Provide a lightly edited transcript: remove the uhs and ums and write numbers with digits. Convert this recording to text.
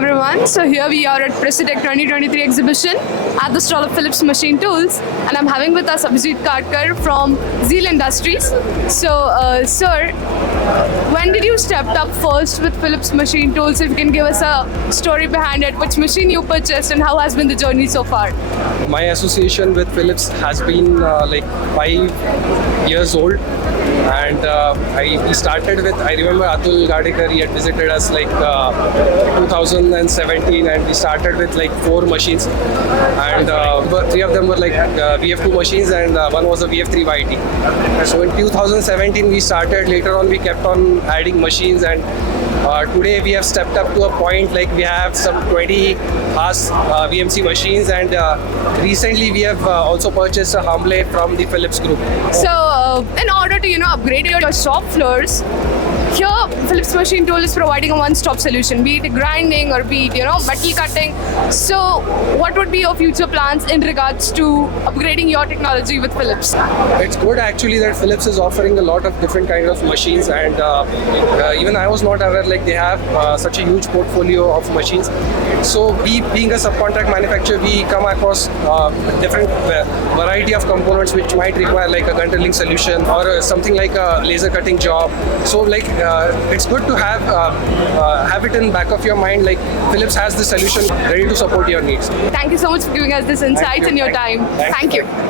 everyone. So here we are at Presidec 2023 exhibition at the stall of Philips Machine Tools, and I'm having with us Abhijit Karkar from Zeal Industries. So, sir, when did you step up first with Philips Machine Tools? If you can give us a story behind it, which machine you purchased and how has been the journey so far? My association with Philips has been like 5 years old, and we started with, I remember Atul Gadekar, he had visited us like 2017, and we started with like 4 machines, and 3 of them were like VF2 machines, and one was a VF3 YT. So in 2017 we started, later on we kept on adding machines, and today we have stepped up to a point like we have some 20 Haas VMC machines, and recently we have also purchased a Hamle from the Philips group. So, in order to upgrade your shop floors, here Philips Machine Tool is providing a one-stop solution, be it grinding or be it metal cutting. So, what would be your future plans in regards to upgrading your technology with Philips? It's good actually that Philips is offering a lot of different kinds of machines, and even I was not aware like they have such a huge portfolio of machines. So we, being a subcontract manufacturer, we come across different variety of components which might require like a gun drilling solution or something like a laser cutting job. So like it's good to have it in back of your mind, like Philips has the solution ready to support your needs. Thank you so much for giving us this insights and your time. Thank Thank you. you.